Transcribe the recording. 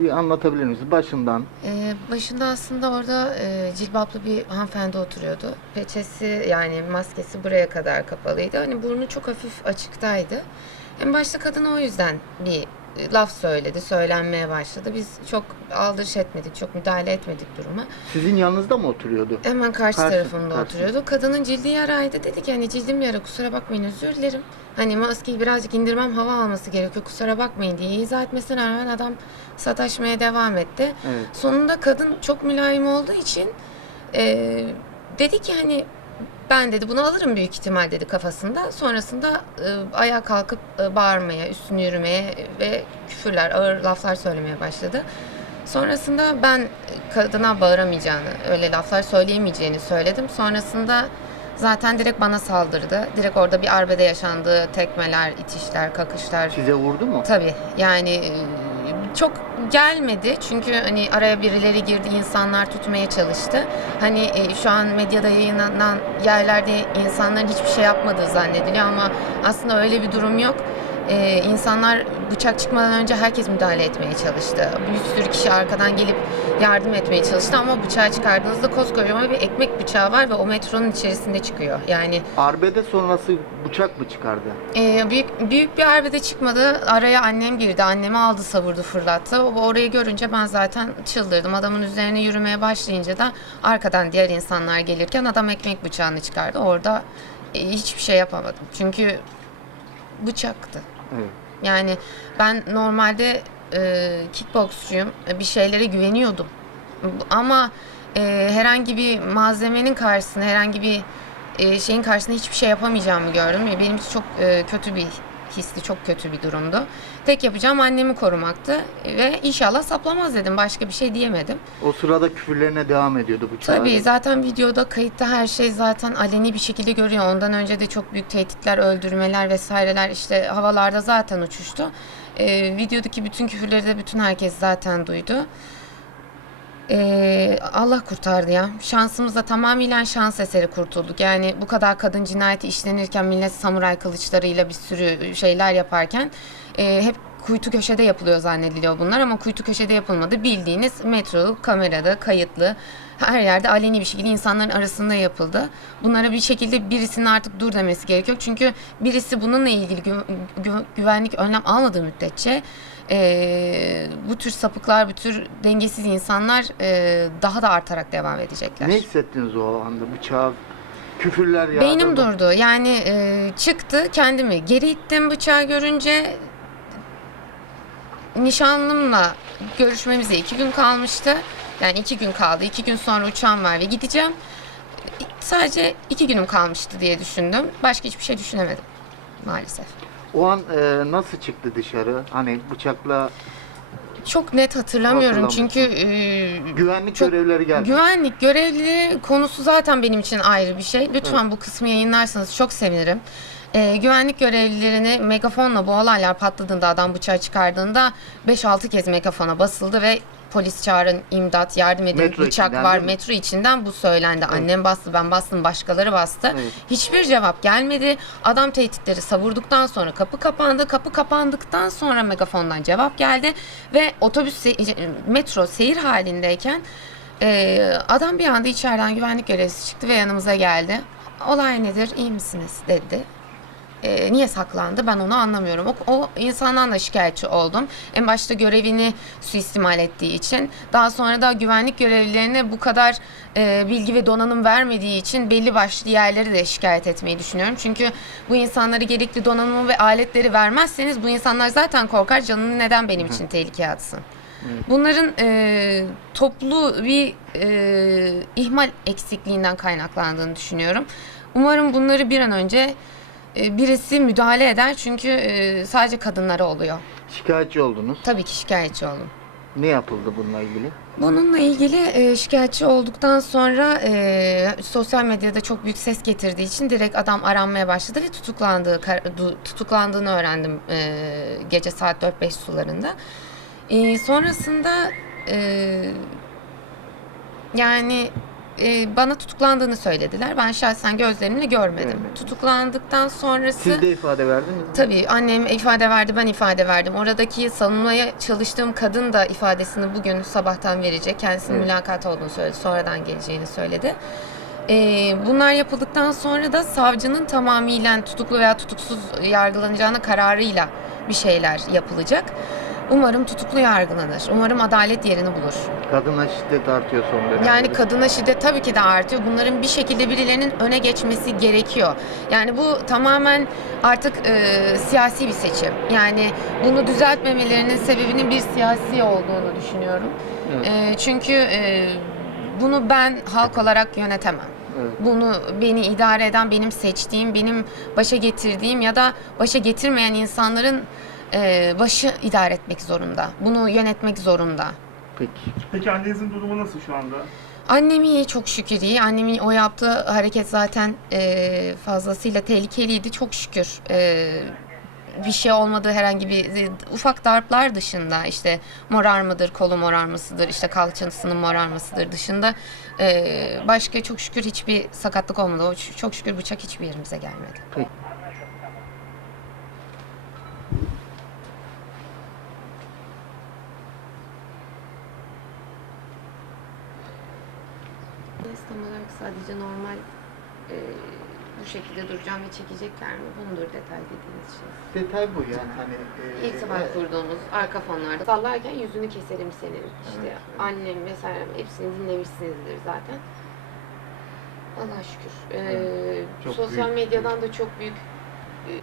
Bir anlatabilir misiniz başından? Ee, başında aslında orada e, cilbaplı bir hanımefendi oturuyordu. Peçesi yani maskesi buraya kadar kapalıydı. Hani burnu çok hafif açıktaydı. En başta kadın o yüzden bir laf söyledi, söylenmeye başladı. Biz çok aldırış etmedik, çok müdahale etmedik duruma. Sizin yanınızda mı oturuyordu? Hemen karşı, Karşı- tarafında karşı. oturuyordu. Kadının cildi yaraydı. Dedi ki hani cildim yara kusura bakmayın özür dilerim. Hani maskeyi birazcık indirmem hava alması gerekiyor kusura bakmayın diye izah etmesine rağmen adam sataşmaya devam etti. Evet. Sonunda kadın çok mülayim olduğu için e, dedi ki hani ben dedi bunu alırım büyük ihtimal dedi kafasında. Sonrasında e, ayağa kalkıp e, bağırmaya, üstünü yürümeye ve küfürler, ağır laflar söylemeye başladı. Sonrasında ben kadına bağıramayacağını, öyle laflar söyleyemeyeceğini söyledim. Sonrasında zaten direkt bana saldırdı. Direkt orada bir arbede yaşandı. Tekmeler, itişler, kakışlar. Size vurdu mu? Tabii yani e, çok gelmedi çünkü hani araya birileri girdi insanlar tutmaya çalıştı. Hani e, şu an medyada yayınlanan yerlerde insanların hiçbir şey yapmadığı zannediliyor ama aslında öyle bir durum yok. E, insanlar bıçak çıkmadan önce herkes müdahale etmeye çalıştı. Bir sürü kişi arkadan gelip yardım etmeye çalıştı ama bıçağı çıkardığınızda koskocaman bir ekmek bıçağı var ve o metronun içerisinde çıkıyor. Yani Arbede sonrası bıçak mı çıkardı? ee, büyük büyük bir arbede çıkmadı. Araya annem girdi. Annemi aldı, savurdu, fırlattı. O- Orayı görünce ben zaten çıldırdım. Adamın üzerine yürümeye başlayınca da arkadan diğer insanlar gelirken adam ekmek bıçağını çıkardı. Orada e, hiçbir şey yapamadım. Çünkü bıçaktı. Evet. Yani ben normalde e, kickboksçuyum. E, Bir şeylere güveniyordum. Ama e, herhangi bir malzemenin karşısında, herhangi bir e, şeyin karşısında hiçbir şey yapamayacağımı gördüm. E, Benim için çok e, kötü bir histi, çok kötü bir durumdu. Tek yapacağım annemi korumaktı ve inşallah saplamaz dedim. Başka bir şey diyemedim. O sırada küfürlerine devam ediyordu bıçağı. Tabii zaten videoda kayıtta her şey zaten aleni bir şekilde görüyor. Ondan önce de çok büyük tehditler, öldürmeler vesaireler işte havalarda zaten uçuştu. Ee, videodaki bütün küfürleri de bütün herkes zaten duydu. Ee, Allah kurtardı ya. Şansımızla tamamıyla şans eseri kurtulduk. Yani bu kadar kadın cinayeti işlenirken millet samuray kılıçlarıyla bir sürü şeyler yaparken e, hep kuytu köşede yapılıyor zannediliyor bunlar ama kuytu köşede yapılmadı. Bildiğiniz metro, kamerada, kayıtlı her yerde aleni bir şekilde insanların arasında yapıldı. Bunlara bir şekilde birisinin artık dur demesi gerekiyor. Çünkü birisi bununla ilgili gü- gü- güvenlik önlem almadığı müddetçe e, bu tür sapıklar, bu tür dengesiz insanlar e, daha da artarak devam edecekler. Ne hissettiniz o anda bıçağı? Küfürler yağdı. Beynim durdu. Yani e, çıktı kendimi geri ittim bıçağı görünce. Nişanlımla görüşmemize iki gün kalmıştı. Yani iki gün kaldı. İki gün sonra uçağım var ve gideceğim. Sadece iki günüm kalmıştı diye düşündüm. Başka hiçbir şey düşünemedim maalesef. O an e, nasıl çıktı dışarı? Hani bıçakla Çok net hatırlamıyorum çünkü e, güvenlik çok- görevlileri geldi. Güvenlik görevlileri konusu zaten benim için ayrı bir şey. Lütfen bu kısmı yayınlarsanız çok sevinirim. Ee, güvenlik görevlilerini megafonla bu olaylar patladığında adam bıçağı çıkardığında 5-6 kez megafona basıldı ve polis çağırın, imdat, yardım edin, Metro bıçak var. Metro içinden bu söylendi. Annem bastı, ben bastım, başkaları bastı. Evet. Hiçbir cevap gelmedi. Adam tehditleri savurduktan sonra kapı kapandı. Kapı kapandıktan sonra megafondan cevap geldi ve otobüs se- metro seyir halindeyken ee, adam bir anda içeriden güvenlik görevlisi çıktı ve yanımıza geldi. Olay nedir, iyi misiniz dedi. Ee, niye saklandı ben onu anlamıyorum. O, o insandan da şikayetçi oldum. En başta görevini suistimal ettiği için. Daha sonra da güvenlik görevlilerine bu kadar e, bilgi ve donanım vermediği için belli başlı yerleri de şikayet etmeyi düşünüyorum. Çünkü bu insanlara gerekli donanımı ve aletleri vermezseniz bu insanlar zaten korkar canını neden benim için tehlikeye atsın. Bunların e, toplu bir e, ihmal eksikliğinden kaynaklandığını düşünüyorum. Umarım bunları bir an önce e, birisi müdahale eder çünkü e, sadece kadınlara oluyor. Şikayetçi oldunuz. Tabii ki şikayetçi oldum. Ne yapıldı bununla ilgili? Bununla ilgili e, şikayetçi olduktan sonra e, sosyal medyada çok büyük ses getirdiği için direkt adam aranmaya başladı ve tutuklandığı tutuklandığını öğrendim e, gece saat 4-5 sularında. E, sonrasında e, yani e, bana tutuklandığını söylediler. Ben şahsen gözlerimle görmedim. Görmediniz. Oradaki savunmaya çalıştığım kadın da ifadesini bugün sabahtan verecek. Kendisinin Evet. mülakat olduğunu söyledi. Sonradan geleceğini söyledi. Ee, bunlar yapıldıktan sonra da savcının tamamıyla tutuklu veya tutuksuz yargılanacağına kararıyla bir şeyler yapılacak. Umarım tutuklu yargılanır. Umarım adalet yerini bulur. Kadına şiddet artıyor son dönemde. Yani kadına şiddet tabii ki de artıyor. Bunların bir şekilde birilerinin öne geçmesi gerekiyor. Yani bu tamamen artık e, siyasi bir seçim. Yani bunu düzeltmemelerinin sebebinin bir siyasi olduğunu düşünüyorum. Evet. E, çünkü e, bunu ben halk olarak yönetemem. Evet. Bunu beni idare eden, benim seçtiğim, benim başa getirdiğim ya da başa getirmeyen insanların e, başı idare etmek zorunda. Bunu yönetmek zorunda. Peki. Peki annenizin durumu nasıl şu anda? Annem iyi çok şükür iyi. Annemin o yaptığı hareket zaten e, fazlasıyla tehlikeliydi çok şükür. E, bir şey olmadı herhangi bir e, ufak darplar dışında işte morarmadır, kolu morarmasıdır, işte kalçasının morarmasıdır dışında e, başka çok şükür hiçbir sakatlık olmadı. O çok şükür bıçak hiçbir yerimize gelmedi. Tam olarak sadece normal e, bu şekilde duracağım ve çekecekler mi? Bundur detay dediğiniz şey. Detay bu yani hani. e, İrtibat evet. kurduğumuz arka fonlarda sallarken yüzünü keselim senin. İşte Evet. annem vesaire hepsini dinlemişsinizdir zaten. Allah şükür. Ee, Çok sosyal büyük- medyadan da çok büyük e,